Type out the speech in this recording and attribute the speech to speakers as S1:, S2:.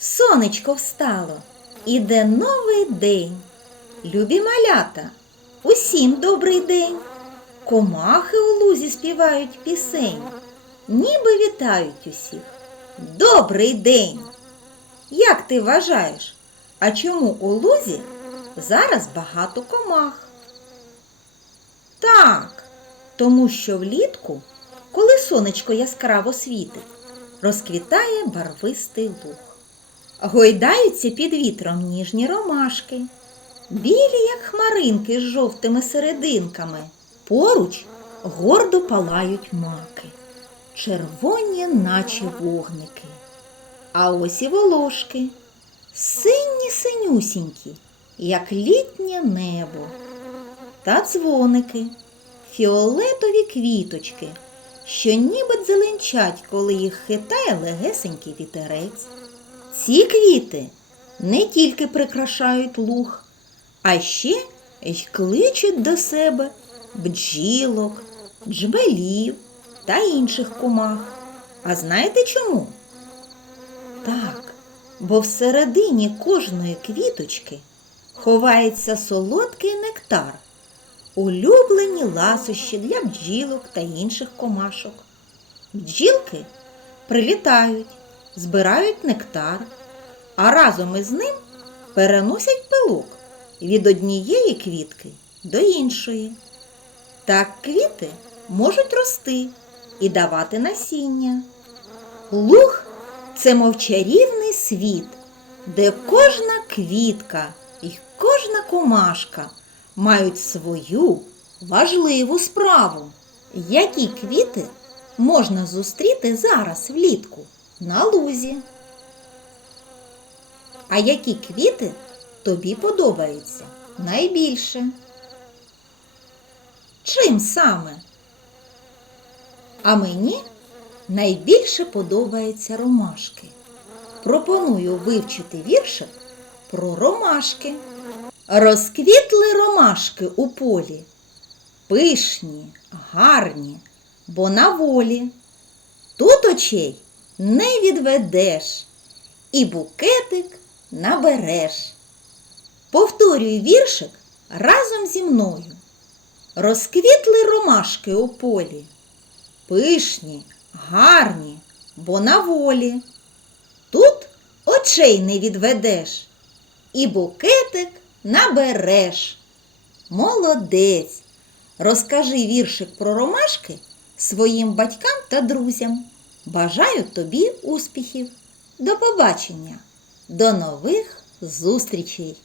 S1: сонечко встало, іде новий день. Любі малята, усім добрий день. Комахи у лузі співають пісень, ніби вітають усіх. Добрий день! Як ти вважаєш, а чому у лузі зараз багато комах? Так, тому що влітку, коли сонечко яскраво світить, розквітає барвистий луг. Гойдаються під вітром ніжні ромашки, білі, як хмаринки з жовтими серединками. Поруч гордо палають маки, червоні, наче вогники. А ось і волошки, сині синюсінькі, як літнє небо. Та дзвоники, фіолетові квіточки, що ніби дзеленчать, коли їх хитає легесенький вітерець. Ці квіти не тільки прикрашають луг, а ще й кличуть до себе бджілок, джмелів та інших комах. А знаєте чому? Так, бо всередині кожної квіточки ховається солодкий нектар, улюблені ласощі для бджілок та інших комашок. Бджілки прилітають, збирають нектар, а разом із ним переносять пилок від однієї квітки до іншої. Так квіти можуть рости і давати насіння. Луг це мовчарівний світ, де кожна квітка і кожна комашка мають свою важливу справу. Які квіти можна зустріти зараз влітку на лузі? А які квіти тобі подобаються найбільше? Чим саме? А мені найбільше подобаються ромашки. Пропоную вивчити віршик про ромашки. Розквітли ромашки у полі, пишні, гарні, бо на волі. Тут очей не відведеш і букетик набереш. Повторюй віршик разом зі мною. Розквітли ромашки у полі, пишні, гарні, бо на волі. Тут очей не відведеш і букетик набереш. Молодець! Розкажи віршик про ромашки своїм батькам та друзям. Бажаю тобі успіхів. До побачення! До нових зустрічей!